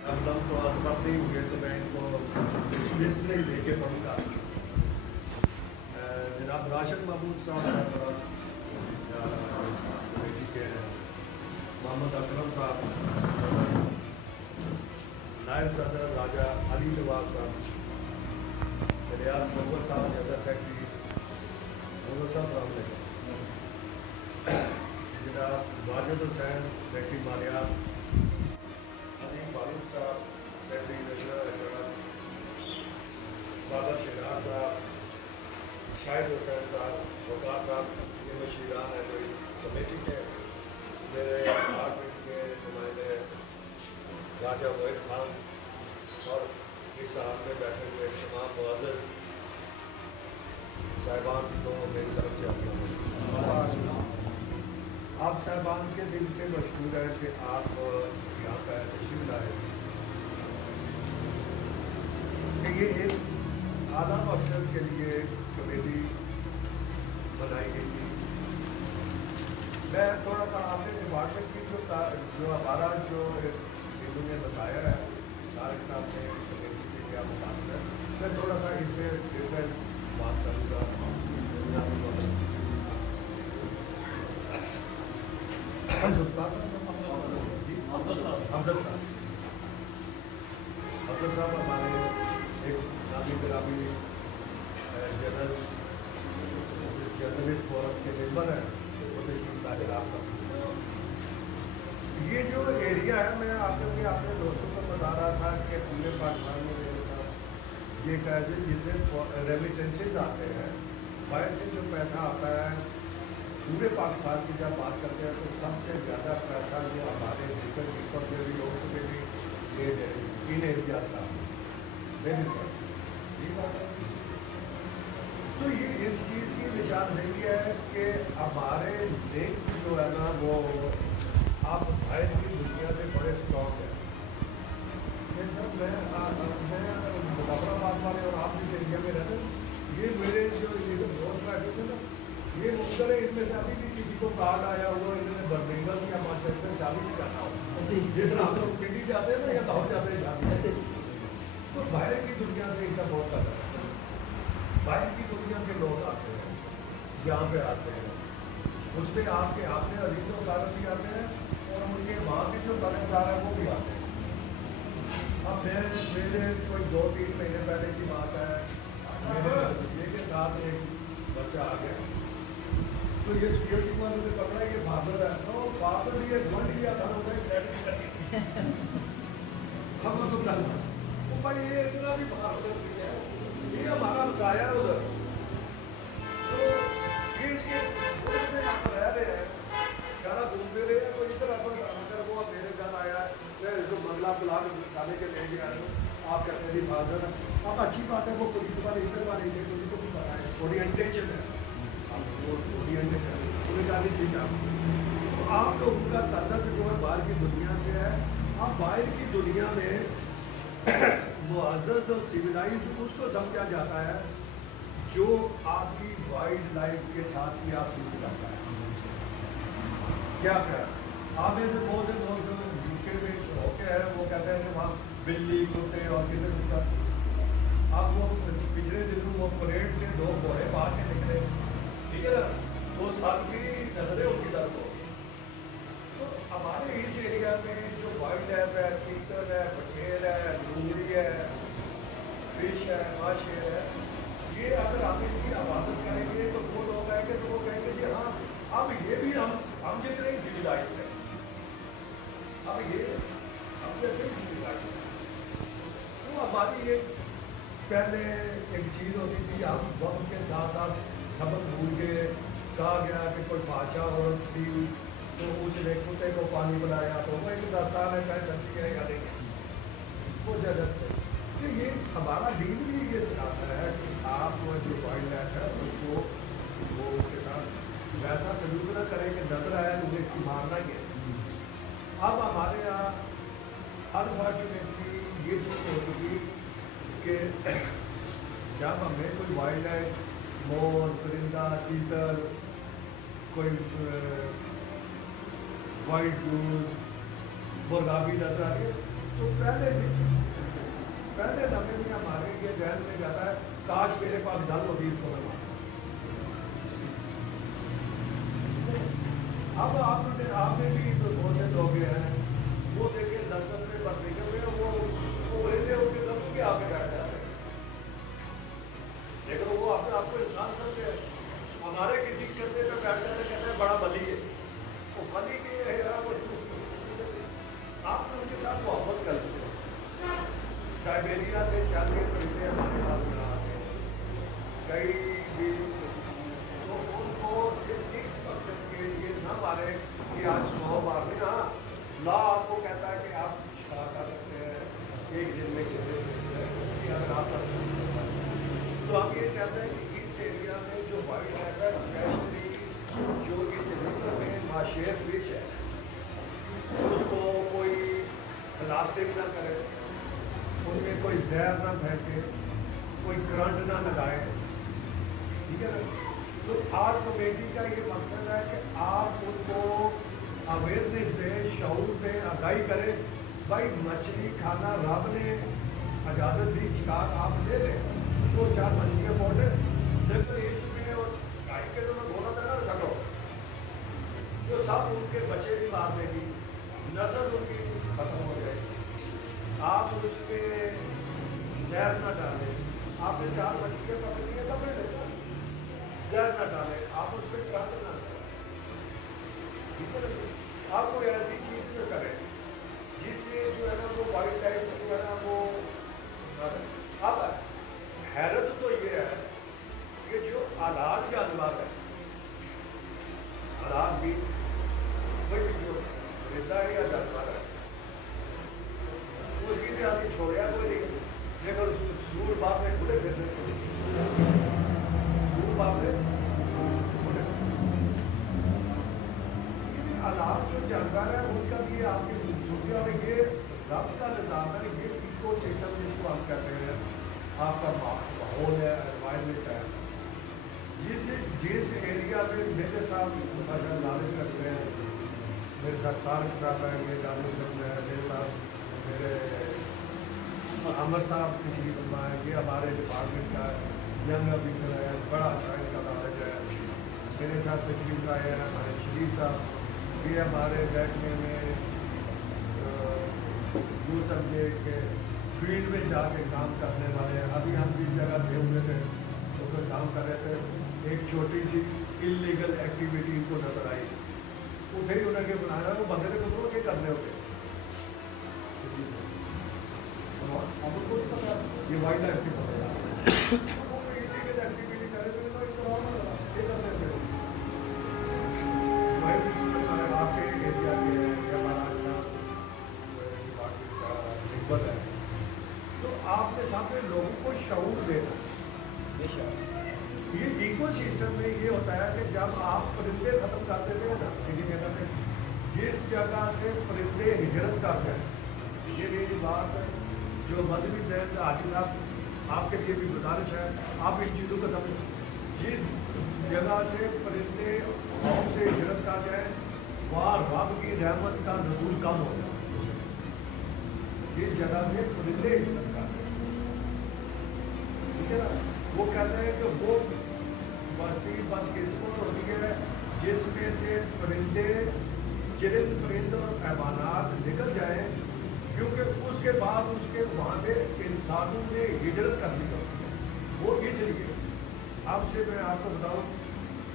अब हम तो आजमाते ही हुए तो मैं इनको लिस्ट से ही लेके पढ़ूँगा। जनाब राशिद महमूद साहब कमेटी के हैं, मोहम्मद अकरम साहब, नायब सदर राजा अली नवाज साहब, रियाज मंगल साहब जनरल सेक्रेटरी, मंगल साहब जनाब वाजिद हुसैन सेक्रेटरी मालियात, अजीम फारूक साहब सेक्रेटरी नेशनल, सादर शहनाज साहब, शाहिद हुसैन साहब, वकार साहब, ये मशीरान हैं जो इस कमेटी के। मेरे डिपार्टमेंट के नुमाइंदे राजा वहीद खान और इस साहब में बैठे हुए तमाम मुअज़्ज़ज़ साहिबान को मेरी तरफ से अस्सलाम। आप साहिबान के दिल से मशहूर है कि आप यहाँ पर तशरीफ़ लाए कि ये एक आला मकसद के लिए कमेटी बनाई गई थी। मैं थोड़ा सा आपने डिपार्टमेंट की जो हमारा जो इन्होंने बताया है तारिक साहब ने कमेटी के क्या मुताबिक है, मैं थोड़ा सा इससे डिफरेंट बात करूँगा। अब्दुल साहब हमारे एक नामी ग्रामी जर्नलिस्ट फोरम के मेंबर हैं। ये जो एरिया है, मैं आपके अपने दोस्तों को बता रहा था कि पूरे पाकिस्तान में मेरे साथ ये कह दें जितने रेमिटेंसेज आते हैं, बाहर से जो पैसा आता है पूरे पाकिस्तान की जब बात करते हैं तो सबसे ज़्यादा पैसा जो हमारे नेचर कीपर में भी लोग में भी ये इन एरिया का ठीक बात है। तो ये इस चीज़ की निशानदेही है कि हमारे लिंक जो है ना वो आप बाहर की दुनिया से बड़े स्ट्रॉन्ग हैं। मैं मुजफ्फराबाद वाले और आप जिस एरिया में रहते हैं, ये मेरे जो दोस्त बैठे थे ना, ये मुमकिन है इनमें से अभी भी किसी को कार्ड आया हुआ इन्होंने बर्मिंघम या मैनचेस्टर चालू नहीं करना हो, जिस आप लोग दिल्ली जाते हैं ना या लाहौर जाते हैं ऐसे, तो बाहर की दुनिया से इनका बहुत कदर है। बाहर की दुनिया के लोग आते हैं, यहाँ पे आते हैं, उसमें आपके आपने अजीज़ वकालत भी आते हैं और उनके वहाँ के जो कर्मचार हैं वो भी आते हैं। अब मेरे कोई 2-3 महीने पहले की बात है, मेरे बच्चे के साथ एक बच्चा आ गया, तो ये सिक्योरिटी वालों ने पकड़ा ये फादर है, तो फादर ये ढूंढ लिया था हम तो भाई ये इतना भी फादर नहीं है, ये हमारा मसाया है उधर, तो ये इसके में आप रह रहे हैं, सारा घूमते रहे हैं, कोई इधर अगर वो मेरे घर आया है, मैं इसको बंगला प्लाट डाले के ले गया हूँ, आप कहते हैं फादर है। अब अच्छी बात है, वो पुलिस वाले इधर वाले थे, मुझे को भी पता है ओरिएंटेशन है, ओरिएंटेशन उन्हें जानी चाहिए। तो आप लोगों का ताल्लुक जो है बाहर की दुनिया से है। आप बाहर की दुनिया में मुअज़्ज़ज़ और सिविलाइज्ड उसको समझा जाता है जो आपकी वाइल्ड लाइफ के साथ भी आप शुरू करता है। क्या आप ऐसे बहुत से लोग जो यूके में होके हैं वो कहते हैं कि वहाँ बिल्ली कुत्ते और किसी का, अब वो पिछले दिनों वो परेड से 2 घोड़े बाहर के निकले, ठीक है ना, 2 साल की नजरें उनकी तरफ हो। तो हमारे इस एरिया में जो वाइल्ड लाइफ है, तीतर है, बटेर है, डूंगरी है, फिश है, माशे है, ये अगर हम इसकी हिफाजत करेंगे तो वो लोग आएंगे तो वो कहेंगे कि हाँ अब ये भी हम जितने ही सिविलाइज्ड हैं, अब ये हम जैसे ही सिविलाइज्ड हैं। तो हमारी एक पहले एक चीज़ होती थी, हम वक्त के साथ साथ सबक भूल के कहा गया कि कोई बादशाह औरत थी तो उसने कुत्ते को पानी पिलाया, तो वो एक दास्तान है, चाहे सब्जी है या नहीं है, वो जगत है। तो ये हमारा दीन भी ये सिखाता है कि आप जो वाइल्ड लाइफ है उसको वो उसके साथ वैसा सलूक न करें कि नजर आया मुझे इसकी मारना ही है। अब हमारे यहाँ अनफॉर्चुनेटली ये चीज़ हो चुकी कि जब हमें कोई वाइल्ड लाइफ मोर, परिंदा, तीतर, कोई वाइट गूस, मुर्गा भी नजर आ रही है, تو پہلے دفعے میں ہمارے یہ ذہن میں جاتا ہے کاش میرے پاس گل ہوتی اس کو میں مارتا۔ اب آپ نے بھی بہت سے لوگ ہیں وہ دیکھیں لندن میں برمنگھم میں وہ رہتے ان کے لفظ کے آگے بیٹھ جاتے ہیں، لیکن وہ اپنے آپ کو انسان سمجھتے ہیں۔ ہمارے کسی کردے پہ بیٹھ جاتے کہتے ہیں بڑا بلی ہے، وہ بلی کے آپ نے ان کے ساتھ محبت کر لی۔ سائبیریا سے چل کے پرندے ہمارے پاس میں آتے ہیں کئی بھی، تو ان کو صرف اس مقصد کے لیے نہ مارے کہ آج 100 مار لیں۔ ہاں لا آپ کو کہتا ہے کہ آپ شکار کر سکتے ہیں ایک دن میں کتنے، اگر آپ تو ہم یہ چاہتے ہیں کہ اس ایریا میں جو وائلڈ لائف ہے اسپیشلی جو اس ریور میں ماشیر فش ہے اس کو کوئی پلاسٹک نہ کرے، ان میں کوئی زہر نہ پھینکے، کوئی کرنٹ نہ لگائے، ٹھیک ہے نا۔ تو آر کمیٹی کا یہ مقصد ہے کہ آپ ان کو اویئرنیس دیں، شعور دیں، آگاہی کریں۔ بھائی مچھلی کھانا رب نے اجازت دی، شکار آپ لے لیں، 2-4 مچھلیاں پوٹے، لیکن اس میں اور 2.5 کلو میں گھوڑا تھا نہ سکو تو سب ان کے بچے بھی مار دے گی، نسل ان کی ختم ہو جائے گی۔ آپ اس پہ زہر نہ ڈالیں، آپ نے 4 مچھلیاں پکڑی ہیں پکڑ لیں، زہر نہ ڈالیں، آپ اس پہ کرنٹ نہ کریں، ٹھیک ہے نا۔ آپ کوئی ایسی چیز نہ کریں جس سے جو ہے نا وہ وائلڈ لائف جو ہے نا وہ اب حیرت تو یہ ہے کہ جو آلات جانور ہے، آلات بھی کوئی بھی جو رہتا ہے یا جانور ہے اس کی آدمی چھوڑیا کوئی نہیں، لیکن سور باپ میں کھلے پھرنے سور باپ میں کھلے آلات جو جانور ہے ان کا بھی آپ کی خوبصورتی اور یہ رب کا نظام ہے، یہ ایکو سسٹم جس کو ہم کہتے ہیں، آپ کا ماحول ہے، انوائرمنٹ ہے، جس ایریا میں میجر صاحب نالج رکھتے ہیں، میرے ساتھ طارق صاحب ہیں، یہ نالج رکھتے ہیں، میرے ساتھ میرے عمر صاحب تشریف فرما ہے، یہ ہمارے ڈپارٹمنٹ کا ینگ آفیسر ہے، بڑا اچھا ان کا نالج ہے، میرے ساتھ تشریف لائے ہیں ہمارے شریف صاحب، یہ ہمارے محکمے میں یوں سمجھے کہ فیلڈ میں جا کے کام کرنے والے ہیں۔ ابھی ہم جس جگہ گئے ہوئے تھے تو پھر کام کر رہے تھے، ایک چھوٹی سی انلیگل ایکٹیویٹی کو نظر آئی، اٹھے ہی انہیں بنایا وہ بندے کو کے کرنے ہوتے یہ وائلڈ لائف کی پتہ انلیگل ایکٹیویٹی کرے تھے آپ کے ایریا کے ہے، تو آپ کے سامنے لوگوں کو شعور دینا۔ یہ ایکو سسٹم میں یہ ہوتا ہے کہ جب آپ پرندے ختم کر دیتے ہیں نا کسی جگہ پہ، جس جگہ سے پرندے ہجرت کرتے ہیں، یہ میری بات جو مذہبی ذہن کا حاجی صاحب آپ کے لیے بھی گزارش ہے، آپ ان چیزوں کو سمجھیں۔ جس جگہ سے پرندے خوف سے ہجرت کر جائیں وہاں رب کی رحمت کا نزول کم ہو جائے، جس جگہ سے پرندے ہجرت کرتے ہیں، ٹھیک ہے نا۔ وہ کہتے ہیں کہ وہ بستی بدقسمت ہوتی ہے جس میں سے پرندے چرند پرند اور حیوانات نکل جائیں، کیونکہ اس کے بعد اس کے وہاں سے انسانوں نے ہجرت کرنی ہوتی ہے۔ وہ اس لیے اب سے میں آپ کو بتاؤں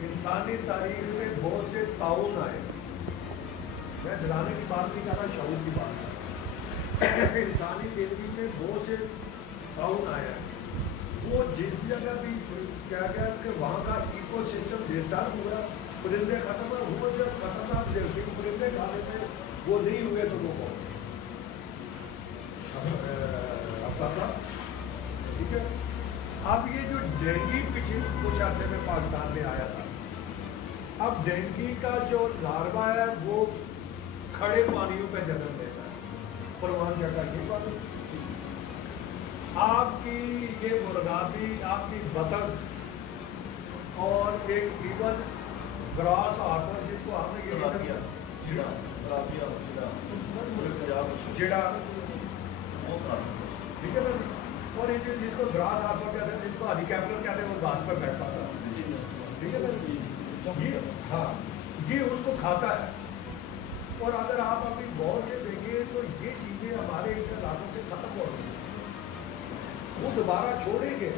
انسانی تاریخ میں بہت سے تعاون آئے، میں ڈرانے کی بات نہیں کر رہا، شعور کی بات کر رہا۔ انسانی زندگی میں بہت سے تعاون آیا ہے، وہ جس جگہ بھی کیا گیا کہ وہاں کا ایکو سسٹم ڈسٹرب ہوا، پرندے ختم ہوئے، وہ جب خطرناک دیکھتے پرندے کھا لیتے وہ نہیں ہوئے تو وہ کون ٹھیک ہے۔ اب یہ جو ڈینگی پچھلے کچھ عرصے میں پاکستان میں آیا تھا، اب ڈینگی کا جو لاروا ہے وہ کھڑے پانیوں پہ جنم لیتا ہے، پروان جگہ یہ پانی آپ کی یہ مرغابی، آپ کی بطخ اور ایک ایون گراس ہارپر جس کو آپ نے یہ جڑا ठीक है ना जी। और ये जिसको ग्रास हार्पर कहते हैं, जिसको हेलीकॉप्टर कहते हैं, वो घास पर बैठता था, ठीक है ना जी। ये हाँ, ये उसको खाता है। और अगर आप अभी गौर से देखें तो ये चीज़ें हमारे इस इलाकों से खत्म हो रही हैं। वो दोबारा छोड़ेंगे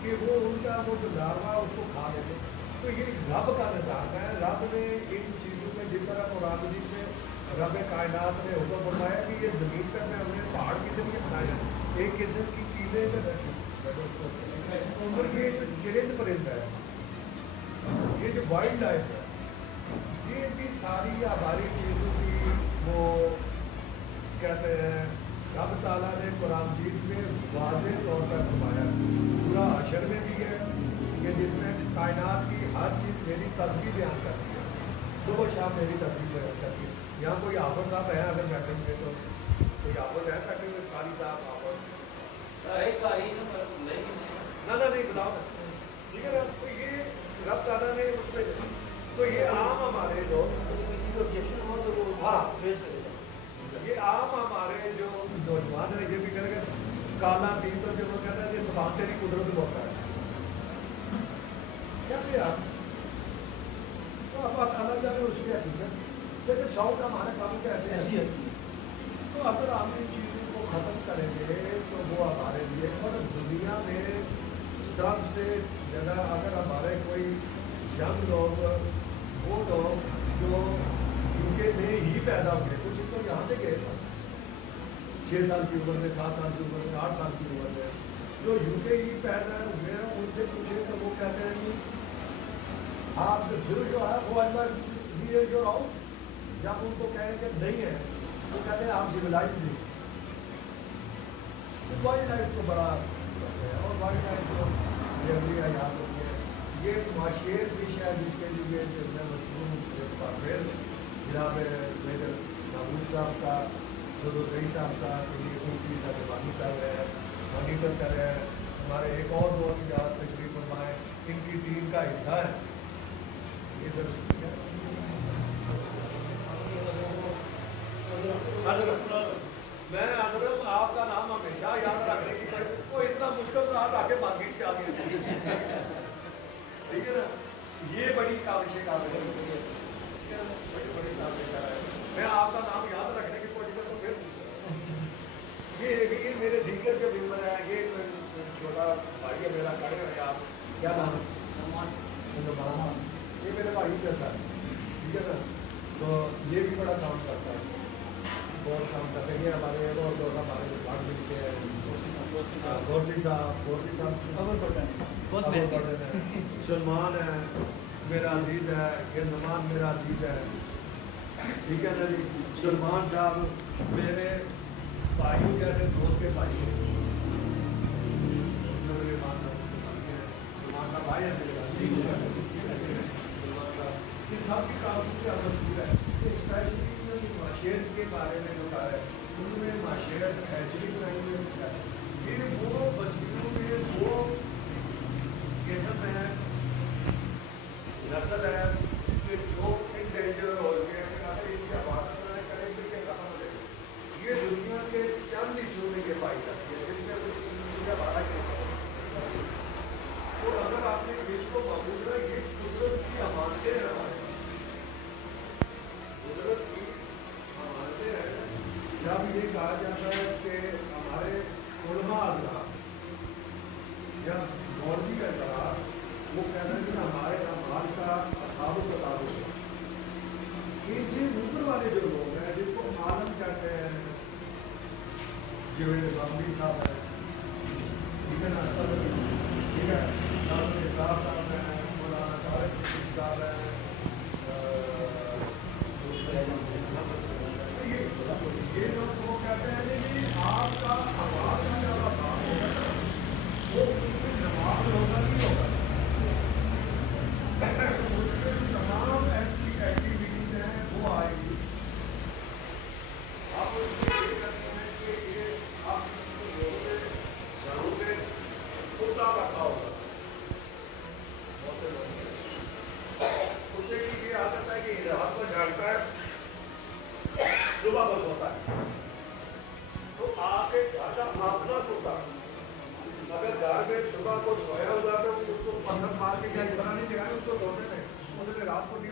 कि वो उनका वो जो लार्वा उसको खा लेते। तो ये रब का निज़ाम है। रब ने इन चीज़ों में, जिस तरह कुरान मजीद में रब कायनात ने हुक्म फरमाया कि ये ज़मीन पर में हमने पहाड़ किसी लिए बनाया, एक किस्म की कीड़े में बैठे, और ये जो चरिंद परिंद है, ये जो वाइल्ड लाइफ है, ये भी सारी हमारी चीज़ों की वो कहते हैं, रब ताला ने कुरान मजीद में वाज़ेह तौर पर फरमाया। सूरा हशर में भी है कि जिसमें कायनात की हर चीज़ मेरी तस्वीर बयान करती है, सुबह शाम मेरी तस्वीर बयान करती है। यहाँ कोई हाफिज़ साहब हैं अगर बैठे हुए, तो कोई हाफिज़ है बैठे हुए, कारी साहब हाफिज़ ना नहीं बताओ, ठीक है ना। तो ये रब ताला ने उसमें, तो ये आम हमारे जो किसी को ऑब्जेक्शन हो तो वो हाँ फेस करेगा। ये आम हमारे जो नौजवान है, ये भी करेंगे काला तीन, तो जब वो कहता है ये सुभान तेरी कुदरत होता है, क्या भी आप तो अब बात अलग जाए उसकी हकीकत। लेकिन साउथ हमारे काम के ऐसे ऐसी है। होती है। तो अगर हम इन चीज़ों को ख़त्म करेंगे तो वो हमारे लिए, और दुनिया में सबसे ज़्यादा अगर हमारे कोई यंग लोग, वो लोग जो यूके में ही पैदा हुए, कुछ तो यहाँ से गए थे 6 साल की उम्र में, 7 साल की उम्र में, 8 साल की उम्र में, जो यूके ही पैदा हुए हैं, उनसे पूछे तो वो कहते हैं कि आप जो है वो अंदर ही जो रहो। जब उनको कहें कि नहीं है, वो कहते हैं आप सिविलाइज नहीं। वाइल्ड लाइफ को बड़ा है, और वाइल्ड लाइफ को ये भी याद रखिए। ये माशेर फिश है जिसके लिए मशरूम फिर जनाब मेजर महबूब साहब का, रई साहब का, ये उनकी मेहरबानी कर रहे हैं, मॉनिटर कर रहे हैं। हमारे एक और दोस्त याद तशरीफ फरमाए, इनकी टीम का हिस्सा है। ये मैं हजरत आपका नाम हमेशा याद रखने की कोई इतना मुश्किल तो आप आके मार्केट से आ गए, ठीक है ना। ये बड़ी काबिश है, बड़ी काबिश है। मैं आपका नाम याद रखने की कोशिश करता हूँ। फिर ये मेरे दीगर जो मेम्बर है, ये छोटा भाई है मेरा, खड़े हैं आप, क्या नाम है? ये मेरे भाई जैसा है, ठीक है ना। तो ये भी बड़ा काम करता है, बहुत काम करते हैं। हमारे और जो हमारे विभाग मिलते हैं, गौरसी साहब बहुत बेहतर है, सलमान है मेरा अजीज है, ये नमान मेरा अजीज है, ठीक है ना जी। सलमान साहब मेरे भाइयों जैसे दोस्त के भाई हैं, सलमान का भाई है मेरा, इन सब की कानून की मशहूर है। स्पेशली माशेर के बारे में जो कहा है, उनमें माशेर हैचरी बनाई हुई है। ये वो मछलियों में वो किस्म है, नस्ल है कि जो इंडेंजर हो गए, अगर इनकी आबादी न करें तो क्या खत्म हो जाएगी। ये दुनिया के चंद हिस्सों में ये पाई जाती है, जिसमें हमारा तो अगर आपने इसको महफूज है, ये कुदरत की अमानतें हैं, हमारे कुदरत की अमानतें हैं। जब ये कहा जाता है कि हमारे उलमा अल्लाह या मौलवी अल्लाह, वो कहते हैं कि हमारे अमाल का असाब बताओ, इनसे ऊपर वाले जो लोग हैं, जिसको आलम कहते हैं, जो गांधी साहब है, ठीक है ना, ठीक है, साहब हैं, मौलाना तारिक साहब हैं, ये लोग वो कहते हैं कि आपका आवाज का जो काम होगा ना, वो उसमें जवाब होगा नहीं होगा, उसमें तमाम एक्टिविटीज हैं वो आएगी। आप उसमें ये करते हैं कि ये आप घरों में कुत्ता रखा होगा, आपका कुत्ता अगर घर में सुबह को सोया हुआ तो उसको पत्थर मार के क्या इस तरह नहीं दिखाया उसको धोने में उसने रात को